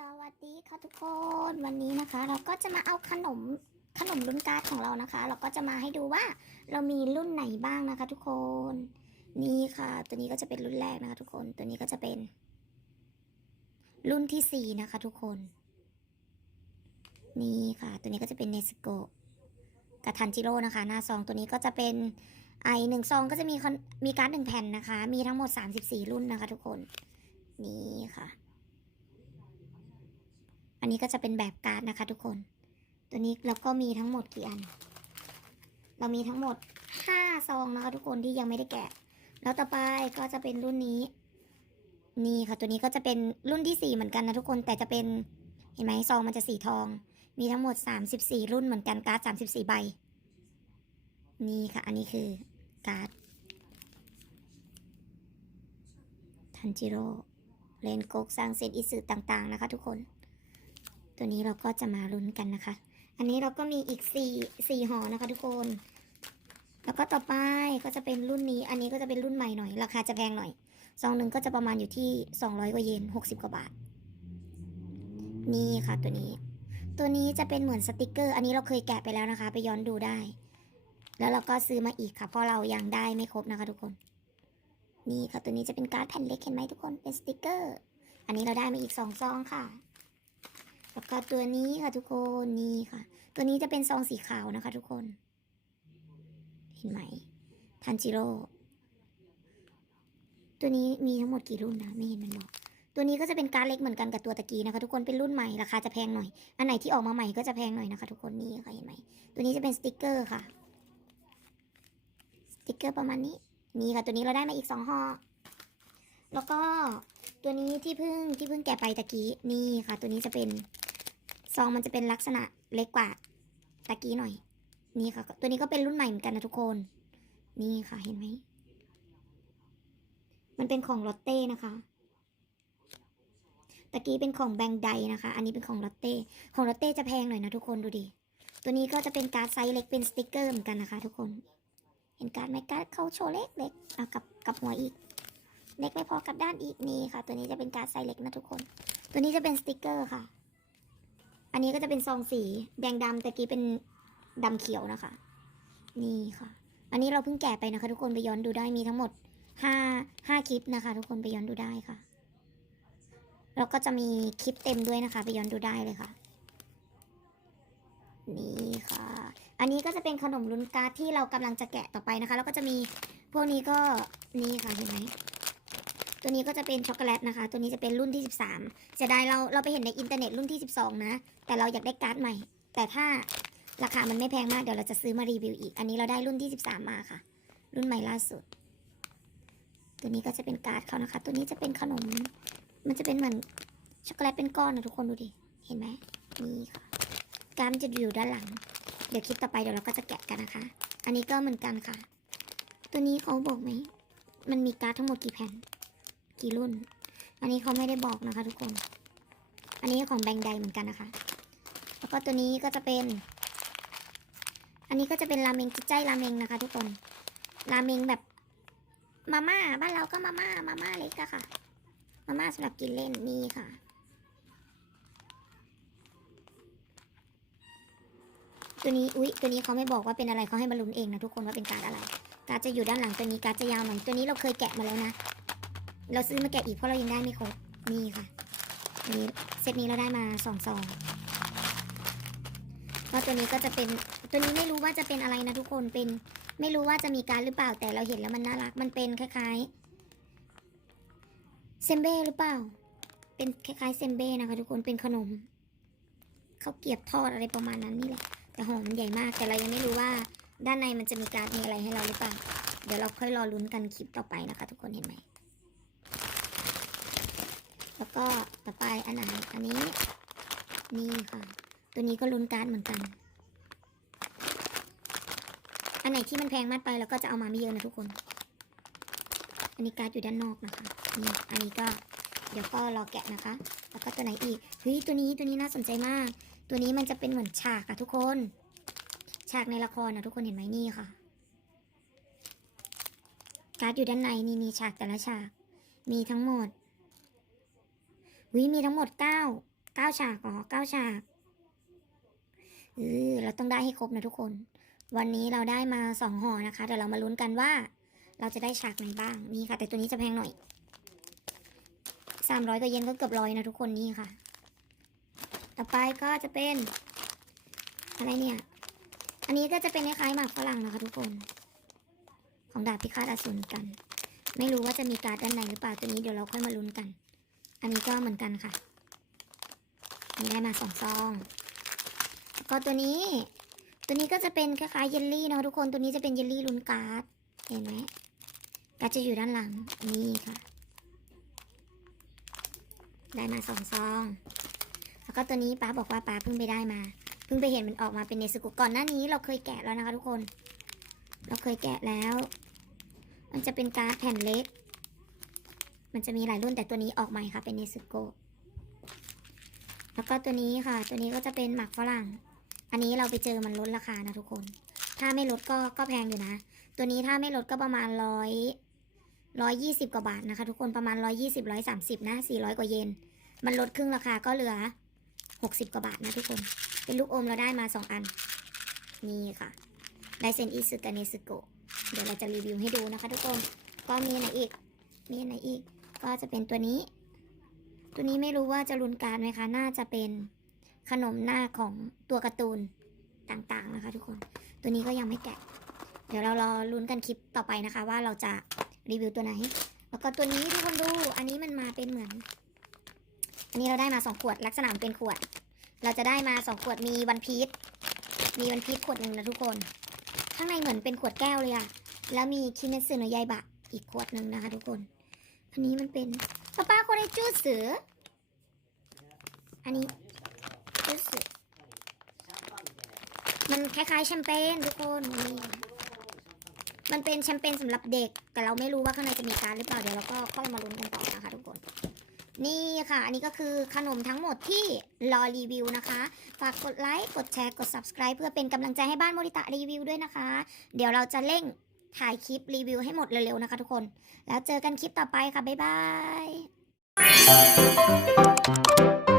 สวัสดีค่ะทุกคนวันนี้นะคะ เราก็จะมาเอาขนมขนมรุ่นการ์ดของเรานะคะ เราก็จะมาให้ดูว่าเรามีรุ่นไหนบ้างนะคะ ทุกคนนี่ค่ะ ตัวนี้ก็จะเป็นรุ่นแรกนะคะ ทุกคนตัวนี้ก็จะเป็น รุ่นที่สี่นะคะ ทุกคน นี่ค่ะ ตัวนี้ก็จะเป็นเนสโกกับทันจิโร่นะคะ หน้าซองตัวนี้ก็จะเป็นไอหนึ่งซองก็จะมีมีการ์ดหนึ่งแผ่นนะคะ มีทั้งหมด34รุ่นนะคะ ทุกคน นี่ค่ะ อันนี้ก็จะเป็นแบบการ์ดนะคะทุกคน ตัวนี้เราก็มีทั้งหมดกี่อัน เรามีทั้งหมดห้าซองนะคะทุกคนที่ยังไม่ได้แกะ แล้วต่อไปก็จะเป็นรุ่นนี้ นี่ค่ะตัวนี้ก็จะเป็นรุ่นที่สี่เหมือนกันนะทุกคนแต่จะเป็นเห็นไหมซองมันจะสีทอง มีทั้งหมดสามสิบสี่รุ่นเหมือนกันการ์ดสามสิบสี่ใบ นี่ค่ะ อันนี้คือการ์ดทันจิโร่เลนโกกสร้างเซตอิสึต่างๆนะคะทุกคน ตัวนี้เราก็จะมาลุ้นกันนะคะ อันนี้เราก็มีอีกสี่สี่ห่อนะคะ ทุกคน แล้วก็ต่อไปก็จะเป็นรุ่นนี้ อันนี้ก็จะเป็นรุ่นใหม่หน่อย ราคาจะแพงหน่อยซองหนึ่งก็จะประมาณอยู่ที่สองร้อยกว่าเยนหกสิบกว่าบาท นี่ค่ะตัวนี้ ตัวนี้จะเป็นเหมือนสติกเกอร์ อันนี้เราเคยแกะไปแล้วนะคะ ไปย้อนดูได้ แล้วเราก็ซื้อมาอีกค่ะ เพราะเรายังได้ไม่ครบนะคะ ทุกคน นี่ค่ะตัวนี้จะเป็นการ์ดแผ่นเล็กเห็นไหมทุกคน เป็นสติกเกอร์ อันนี้เราได้มาอีกสองซองค่ะ แล้วก็ตัวนี้ค่ะทุกคนนี่ค่ะ ตัวนี้จะเป็นซองสีขาวนะคะ ทุกคน เห็นไหมทันจิโร่ตัวนี้มีทั้งหมดกี่รุ่นนะไม่เห็นมันบอกตัวนี้ก็จะเป็นการเล็กเหมือนกันกับตัวตะกี้นะคะ ทุกคนเป็นรุ่นใหม่ราคาจะแพงหน่อย อันไหนที่ออกมาใหม่ก็จะแพงหน่อยนะคะ ทุกคนนี่ค่ะเห็นไหมตัวนี้จะเป็นสติกเกอร์ค่ะสติกเกอร์ประมาณนี้นี่ค่ะ ตัวนี้เราได้มาอีกสองห่อแล้วก็ตัวนี้ที่เพิ่งที่เพิ่งแกะไปตะกี้นี่ค่ะ ตัวนี้จะเป็น ซองมันจะเป็นลักษณะเล็กกว่าตะกี้หน่อย นี่ค่ะ ตัวนี้ก็เป็นรุ่นใหม่เหมือนกันนะทุกคน นี่ค่ะเห็นไหม มันเป็นของลอตเต้นะคะ ตะกี้เป็นของแบงไดนะคะ อันนี้เป็นของลอตเต้ ของลอตเต้จะแพงหน่อยนะทุกคนดูดิ ตัวนี้ก็จะเป็นการ์ดไซส์เล็กเป็นสติกเกอร์เหมือนกันนะคะ ทุกคน เห็นการ์ดไหมการ์ดเขาโชว์เล็กเล็กเอากับกับหัวอีก เล็กไม่พอกับด้านอีกนี่ค่ะ ตัวนี้จะเป็นการ์ดไซส์เล็กนะทุกคน ตัวนี้จะเป็นสติกเกอร์ค่ะ อันนี้ก็จะเป็นซองสีแดงดำตะกี้เป็นดำเขียวนะคะ นี่ค่ะ อันนี้เราเพิ่งแกะไปนะคะ ทุกคนไปย้อนดูได้มีทั้งหมดห้าห้าคลิปนะคะ ทุกคนไปย้อนดูได้ค่ะ แล้วก็จะมีคลิปเต็มด้วยนะคะ ไปย้อนดูได้เลยค่ะ นี่ค่ะ อันนี้ก็จะเป็นขนมลุนการ์ดที่เรากำลังจะแกะต่อไปนะคะ แล้วก็จะมีพวกนี้ก็นี่ค่ะเห็นไหม ตัวนี้ก็จะเป็นช็อกโกแลตนะคะ ตัวนี้จะเป็นรุ่นที่ 13เสียดายเราเราไปเห็นในอินเทอร์เน็ตรุ่นที่ 12 นะ แต่เราอยากได้การ์ดใหม่ แต่ถ้าราคามันไม่แพงมากเดี๋ยวเราจะซื้อมารีวิวอีก อันนี้เราได้รุ่นที่ 13 มาค่ะ รุ่นใหม่ล่าสุด ตัวนี้ก็จะเป็นการ์ดเขานะคะ ตัวนี้จะเป็นขนม มันจะเป็นเหมือนช็อกโกแลตเป็นก้อนนะทุกคนดูดิ เห็นไหมนี่ค่ะการ์ดมันจะอยู่ด้านหลัง เดี๋ยวคลิปต่อไปเดี๋ยวเราก็จะแกะกันนะคะ อันนี้ก็เหมือนกันค่ะ ตัวนี้เขาบอกไหม มันมีการ์ดทั้งหมดกี่แผ่น กี่รุ่น อันนี้เขาไม่ได้บอกนะคะทุกคน อันนี้ของแบงค์ไดเหมือนกันนะคะ แล้วก็ตัวนี้ก็จะเป็น อันนี้ก็จะเป็นราเมงจิใจราเมงนะคะ ทุกคน ราเมงแบบมาม่าบ้านเราก็มาม่ามาม่าเล็กอะค่ะ มาม่าสำหรับกินเล่นนี่ค่ะตัวนี้ อุ๊ย ตัวนี้เขาไม่บอกว่าเป็นอะไรเขาให้มาลุ้นเองนะทุกคนว่าเป็นการอะไร การจะอยู่ด้านหลังตัวนี้การจะยาวหน่อยตัวนี้เราเคยแกะมาแล้วนะ เราซื้อมาแกะอีกเพราะเรายังได้ไม่ครบนี่ค่ะนี่เซตนี้เราได้มาสองซองก็ตัวนี้ก็จะเป็นตัวนี้ไม่รู้ว่าจะเป็นอะไรนะทุกคนเป็นไม่รู้ว่าจะมีการหรือเปล่าแต่เราเห็นแล้วมันน่ารักมันเป็นคล้ายๆเซมเบ้หรือเปล่า เป็นคล้ายๆเซมเบ้นะคะทุกคนเป็นขนมข้าวเกียบทอดอะไรประมาณนั้นนี่แหละแต่ห่อมันใหญ่มาก แต่เรายังไม่รู้ว่าด้านในมันจะมีการมีอะไรให้เราหรือเปล่า เดี๋ยวเราค่อยรอลุ้นกันคลิปต่อไปนะคะ ทุกคนเห็นไหม แล้วก็ต่อไปอันไหนอันนี้ นี่ค่ะ ตัวนี้ก็ลุ้นการ์ดเหมือนกัน อันไหนที่มันแพงมากไปเราก็จะเอามาไม่เยอะนะทุกคน อันนี้การ์ดอยู่ด้านนอกนะคะนี่อันนี้ก็เดี๋ยวก็รอแกะนะคะ แล้วก็ตัวไหนอีกเฮ้ยตัวนี้ตัวนี้น่าสนใจมาก ตัวนี้มันจะเป็นเหมือนฉากอะทุกคน ฉากในละครนะทุกคนเห็นไหมนี่ค่ะการ์ดอยู่ด้านในนี่นี่ฉากแต่ละฉาก มีทั้งหมด วิมีทั้งหมดเก้าเก้าฉากอ๋อเก้าฉากเออเราต้องได้ให้ครบนะทุกคน วันนี้เราได้มาสองห่อนะคะเดี๋ยวเรามาลุ้นกันว่า เราจะได้ฉากไหนบ้างนี่ค่ะ แต่ตัวนี้จะแพงหน่อยสามร้อยกว่าเยนก็เกือบร้อยนะทุกคนนี่ค่ะ ต่อไปก็จะเป็น อะไรเนี่ย อันนี้ก็จะเป็นคล้ายๆหมากฝรั่งนะคะทุกคน ของดาบพิฆาตอสูรกัน ไม่รู้ว่าจะมีการ์ดด้านในหรือเปล่าตัวนี้เดี๋ยวเราค่อยมาลุ้นกัน อันนี้ก็เหมือนกันค่ะนี่ได้มาสองซองแล้วก็ตัวนี้ ตัวนี้ก็จะเป็นคล้ายๆเยลลี่เนาะทุกคนตัวนี้จะเป็นเยลลี่ลุ้นการ์ดเห็นไหมการ์ดจะอยู่ด้านหลังนี่ค่ะ ได้มาสองซอง แล้วก็ตัวนี้ป้าบอกว่าป้าเพิ่งไปได้มาเพิ่งไปเห็นมันออกมาเป็นเนสกุก่อนหน้านี้เราเคยแกะแล้วนะคะทุกคน เราเคยแกะแล้ว มันจะเป็นการ์ดแผ่นเล็ก มันจะมีหลายรุ่นแต่ตัวนี้ออกใหม่ค่ะ เป็นเนสโกแล้วก็ตัวนี้ค่ะ ตัวนี้ก็จะเป็นหมักฝรั่ง อันนี้เราไปเจอมันลดราคานะทุกคน ถ้าไม่ลดก็ก็แพงอยู่นะ ตัวนี้ถ้าไม่ลดก็ประมาณร้อยร้อยยี่สิบกว่าบาทนะคะ ทุกคนประมาณร้อยยี่สิบร้อยสามสิบนะสี่ร้อยกว่าเยน มันลดครึ่งราคาก็เหลือหกสิบกว่าบาทนะทุกคน เป็นลูกอมเราได้มาสองอัน นี่ค่ะไดเซนอิสึกาเนสึโกเดี๋ยวเราจะรีวิวให้ดูนะคะ ทุกคน ก็มีไหนอีก มีอันไหนอีก ก็จะเป็นตัวนี้ ตัวนี้ไม่รู้ว่าจะรุนการไหมคะ น่าจะเป็นขนมหน้าของตัวการ์ตูนต่างๆนะคะ ทุกคน ตัวนี้ก็ยังไม่แกะ เดี๋ยวเรารอลุ้นกันคลิปต่อไปนะคะ ว่าเราจะรีวิวตัวไหน แล้วก็ตัวนี้ทุกคนดู อันนี้มันมาเป็นเหมือน อันนี้เราได้มาสองขวดลักษณะมันเป็นขวด เราจะได้มาสองขวดมีวันพีชมีวันพีชขวดหนึ่งนะทุกคน ข้างในเหมือนเป็นขวดแก้วเลยอะแล้วมีคิเมสึโนะยายบะอีกขวดหนึ่งนะคะ ทุกคน อันนี้มันเป็นป้าป้าคนไอจู้เสือ อันนี้จู้เสือ มันคล้ายๆแชมเปญทุกคนนี่มันเป็นแชมเปญสำหรับเด็ก แต่เราไม่รู้ว่าข้างในจะมีการหรือเปล่า เดี๋ยวเราก็ค่อยมาลุ้นกันต่อนะคะทุกคน นี่ค่ะ อันนี้ก็คือขนมทั้งหมดที่รอรีวิวนะคะ ฝากกดไลค์ กดแชร์ กด subscribe เพื่อเป็นกำลังใจให้บ้านโมริตะรีวิวด้วยนะคะ เดี๋ยวเราจะเร่ง ถ่ายคลิปรีวิวให้หมดเร็วๆนะคะทุกคน แล้วเจอกันคลิปต่อไปค่ะ บ๊ายบาย